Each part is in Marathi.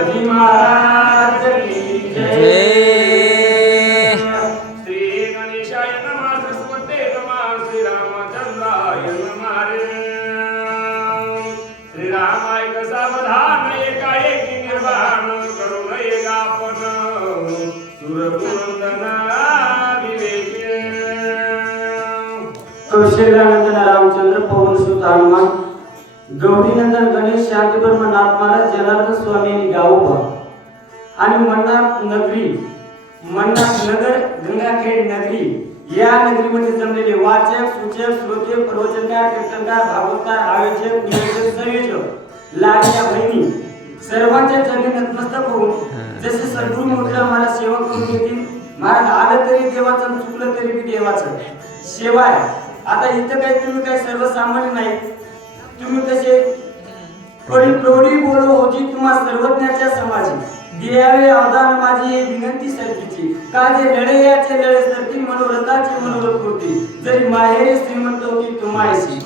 गणपती महाराज की जय. श्री गणेशाय नमः सरस्वते नमः श्री रामचंद्राय नमः रे. श्री रामाय सावधान एकाएकी निर्वाण करून एक आपण सुरपुरंदना विवेके. कौशल्यानंदन रामचंद्र पवन सुत हनुमान गौरीनंदन गणेश शांतीब्रह्म नाथ महाराज जनार्दन स्वामी यांनी गावोबा आणि मन्नाथ नगरी मन्नाथ नगर गंगाखेड नगरी या नगरीमध्ये जमलेले वाचक सूचक श्रोते प्रवचनकार कीर्तनकार भागवतकार आयोजक नियोजक संयोजक लाडक्या बहिणी सर्वांच्या चरणी नतमस्तक होऊन जसे सद्गुरू मोठे आम्हाला सेवा करून घेतील. महाराज आलं तरी देवाचं चुकलं तरी बी देवाचं सेवा आहे. आता इथं काही तुम्ही काही सर्वसामान्य नाही. तुम्ही कसे प्रौढी बोलो होती तुम्हा सर्वज्ञाच्या समाजी द्यावे अवदान माझी हे विनंती सरकीची का जे लढे याचे लढे सरकी मनोरथाचे मनोरथ होती जरी माहेरी श्रीमंत होती तुम्हाशी.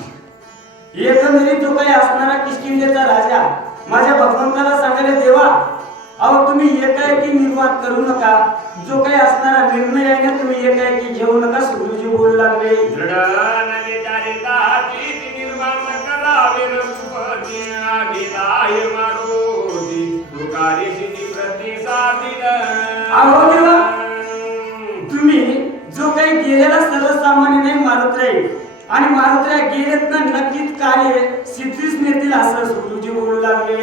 एकंदरीत जो काही असणारा किष्किंधेचा राजा माझ्या भगवंताला सांगायला देवा अहो तुम्ही एकाएकी निर्वाद करू नका. जो काही असणारा निर्णय आहे ना तुम्ही एकाएकी घेऊ नका. सुरुजी बोलू लागले अहो देवा तुम्ही जो काही गेलेला सर्वसामान्य नाही मारुत्रे आणि मारुत्र्या गेलेत ना नक्कीच कार्य सिद्धीच नेतील असं सुरुजी बोलू लागले.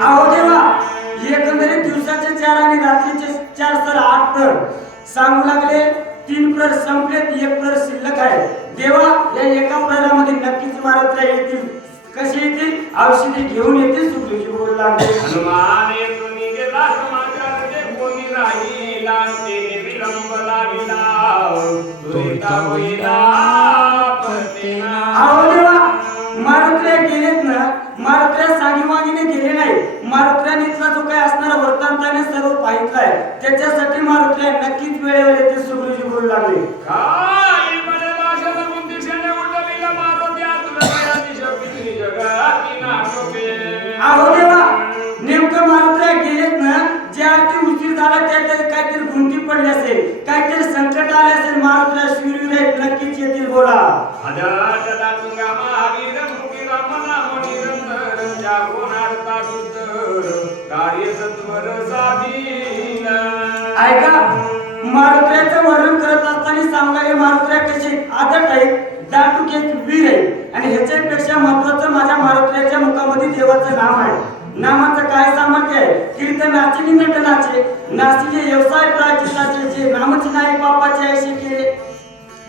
अहो देवा एकंदरीत दिवसाचे 4 आणि रात्रीचे 4 सर 8 प्रहर सांगू लागले. 3 प्रहर संपलेत 1 प्रहर शिल्लक आहे. देवा या एका प्रहरामध्ये नक्कीच मारुत्र्या येतील. कसे येतील? औषधी घेऊन येतील. सुखरूजी बोलू लागले. हनुमान येतो निघेला समाचार कोणी राहिला ते विलंब लाविला दुरिता होईला पतेना. अहो देवा मारुत्र्या गेलेत ना. मारुत्र्या सागीवागीने गेले नाही. मारुत्र्याने इथला जो काही असणारा वर्तांताने सर्व पाहितलाय त्याच्यासाठी मारुत्र्या नक्कीच वेळेवर येते. सुखरूजी बोलू लागले. काय मला भाषेला गुंतिक्षणे उडविला मारुत्या तुला या दिशेने जगाती नाटोपे. अहो देवा नेमकं मारुत्र्या गेलेत ना. ज्या अर्थी उशीर झाला त्या काहीतरी गुंती पडली असेल काहीतरी संकट आले असेल. मारुत्र्या शिवरीर नक्कीच येतील. बोला अदाटला तुंगा महावीर मुखी रमना मणिरंधर जागोनार्था सुंदर कार्य सत्वर साधीन. ऐका मारुत्र्याचं वर्णन करत असताना सांगायला मारुत्र्या कशी आदट आहे दाटुकेत वीर आहे आणि ह्याच्यापेक्षा महत्वाचं माझ्या मारुत्र्याच्या मुखामध्ये देवाचं नाम आहे. नामाचं काय सामर्थ्य आहे? कीर्तनाचे नि नटनाचे नासिके व्यवसाय प्राचिताचे जे नामच नाही पापाचे ऐसे केले.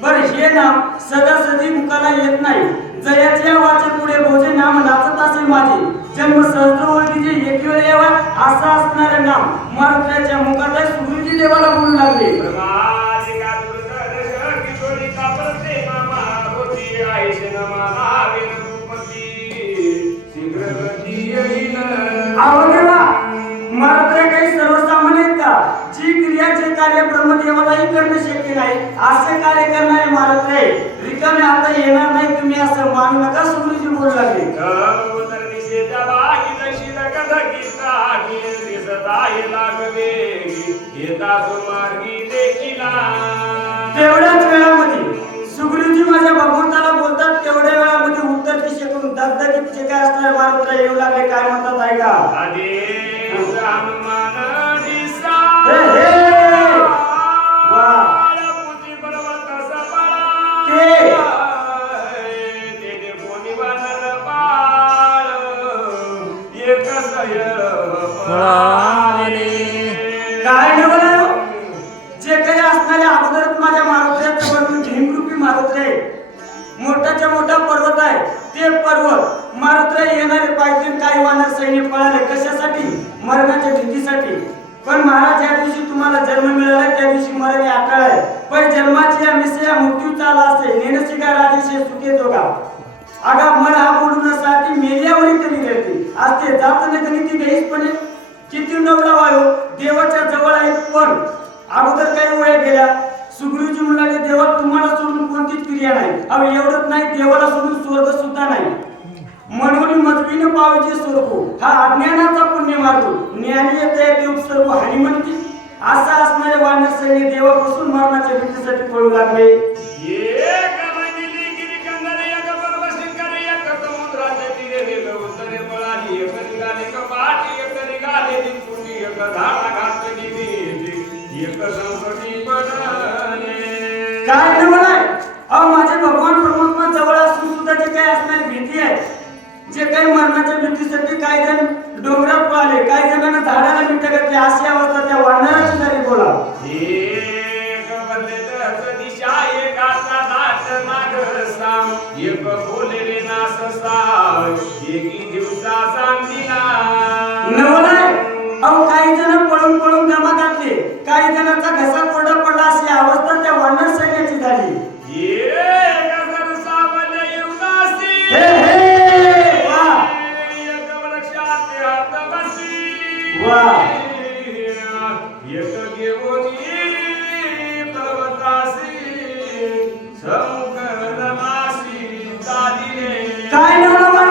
बरं हे नाम सदासदी मुखाला येत नाही. जयाच्या वाचे पुढे भोजे नाम नाचत असेल माझे जन्म सहस्र ओळखीचे एक वेळ यावा असं असणारे नाम मारुत्र्याच्या मुखात आहे. सुगुरुजी देवाला बोलू लागले. अहो देवा मारुत्र्या काही सर्वसामान्य आहेत का? जी क्रियाचे कार्य ब्रह्मदेवालाही करणं शक्य नाही असे कार्य करणारे मारुत्र्या रिकामे आता येणार नाही तुम्ही असं मानू नका. सुगुरुजी बोलू लागले. तेवढ्याच वेळामध्ये सुगुरुजी माझ्या भगवंताला बोलतात. तेवढ्या वेळामध्ये उत्तर दिशेकडून दगदगीचे काय असणार मारुत्र्या येऊ लागले. काय म्हणतात ऐका. काय बोलायो जे काही असणारे अगोदरच माझ्या मारुत्र्याचं वर्णन भीमरूपी मारुत्र्या आहे. मोठाच्या मोठा पर्वत आहे. ते पर्वत मारुत्र्या येणारे पाहिजे. काही वानर सैन्य पळाले कशासाठी? मरणाच्या भीतीसाठी. पण महाराज ज्या दिवशी तुम्हाला जन्म मिळाला त्या दिवशी मरण अटळ आहे. पण जन्माची या मिसया मृत्यू चाला असते नेनसी का राजेशे सुखे जोगा आगा मन हा बोलून साठी मेल्यावरी त्यांनी करते असते जाताना त्यांनी ती गैसपणे किती नवला वायो देवाच्या जवळ आहे. पण अगोदर काही वेळ गेला सुग्रीवजी म्हणाले देवा तुम्हाला सोडून कोणतीच क्रिया नाही. अहो एवढंच नाही, देवाला सोडून स्वर्ग सुद्धा नाही. म्हणून मजबीन पावजे स्वर्ग हा अज्ञानाचा पुण्य मार्ग. ज्ञानी येते देव सर्व हानी म्हणते. असा असणारे वानर सैन्य देवापासून मरणाच्या भीतीसाठी पळू लागले. एक रंगिली गिरिकंदर, एक पर्वशिखर, एक समुद्राचे तीरे, एक उत्तरे पळाली, एक निघाले कपाटी, एक निघाले दिनकुटी, एक झाडा घातली भीती, एक संकटी पडले. काय म्हणाय? अहो माझे भगवान परमात्मा जवळ असून सुद्धा जे काही असणारी भीती आहे, जे काही मरणाच्या भीतीसाठी काही जण डोंगरात पळाले, काही जणांना झाडाला मिठ घातली, अशी अवस्था त्या वानराची झाली. बोला एक बदलत दिशा, एक आता दाट नागसा, एक बोलले नाससा, एकी दिवसा सांगिला नवलाय. अहो काही जण पळून पळून जमा घातले, काही जणांचा घसा कोरडा पडला, अशी अवस्था त्या वानर सैन्याची झाली. एक सरसा बले उदासी, हे हे वा एक वृक्षात हात बसी, वा एक घेऊनी पर्वतासी, समुद्रमासी चालिले. काय नवला.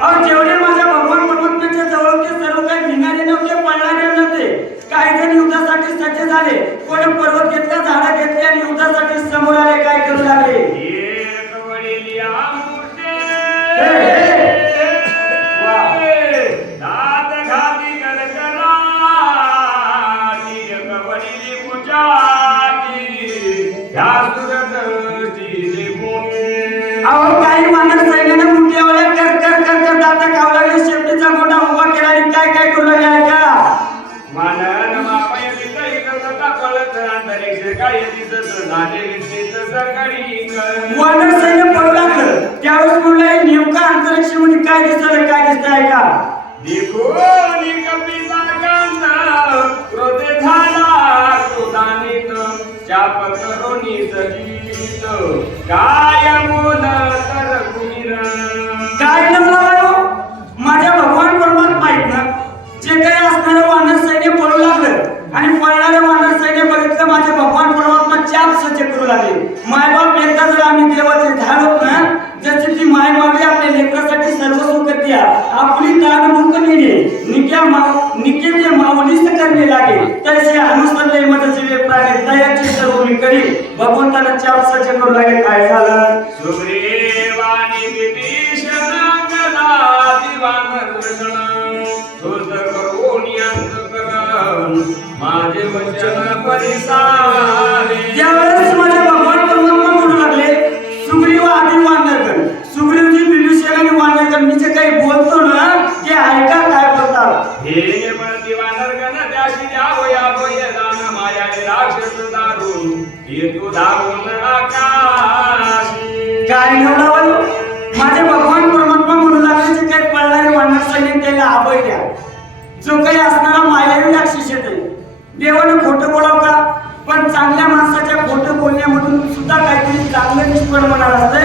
अहो जेवढे माझ्या भगवान परमात्म्याच्या जवळ होते सर्व काही भिंगारे नव्हते, पळणारे नव्हते. काही जण युद्धासाठी सज्ज झाले, कोणी पर्वत घेतला, झाडा घेतली आणि युद्धासाठी समोर आले. काय करू लागले? एक वडील या मूर्ते, दात घाती गणगणा, एक वडील पूजाती, ह्या सुरदृष्टीने कोणी. अहो काही वानर सैन्याने मुठ्यावल्या कर कर कर कर दाता खाऊ लागले, शेपटीचा मोठा उभा केला आणि काय काय करू लागले ऐका. मानन मापय वितई करता पळत अंतरिक्ष काय दिसत झाले विचित सकाळी कर. वानर सैन्य पळू लागलं. त्यावेळेस म्हणलं नेमका अंतरिक्ष मध्ये काय दिसतंय, काय दिसतंय ऐका. देखो निकपिता कांत क्रोधे झाला क्रोधानित, चाप करोनी सजीत, काय बोल तर कुमीर. काय नवला. माझ्या भगवान परमात्मा आहेत ना, जे काही असणारं वानर सैन्य पळू लागलं आणि पळणारे वानर सैन्य बघितलं, माझे भगवान परमात्मा चाप सज्ज करू लागले. मायबाप एकदा जर आम्ही देवाचे झाड होत ना, जशी ती माय मागे आपल्या लेकरासाठी सर्वस्व करते, आपली ताण मुख नेणे निके माऊलीस करणे लागे, तसे अनुसरले मज जीवे प्राणे दयाची सर्व मी करी. भगवंताला चाप सज्ज करू लागे. काय झालं? सुग्रीवानी विभीषण गदा दिवान दर्शन, धूर्त करून अंतकरण माझे वचन परिसारे. ज्यावेळेस माझे भगवान परमात्मा म्हणू लागले सुग्रीव आदी वानरगण, सुग्रीवजी विभीषण आणि वानरगण, मी जे काही बोलतो ना ते ऐका काय बोलतात. हे बळती वानरगण त्याशी द्यावयावय दान, मायाने राक्षस दारून येतो धावून आकाशी. काय निवडावं? माझे भगवान परमात्मा म्हणू लागले जे काही पळणारे वानर सैन्य त्याला अभय द्या. जो काही असणारा मायावी राक्षस येते, देवाने खोटं बोलावं का? पण चांगल्या माणसाच्या खोटं बोलण्यामधून सुद्धा काहीतरी चांगलं निष्फळ होणार असतं.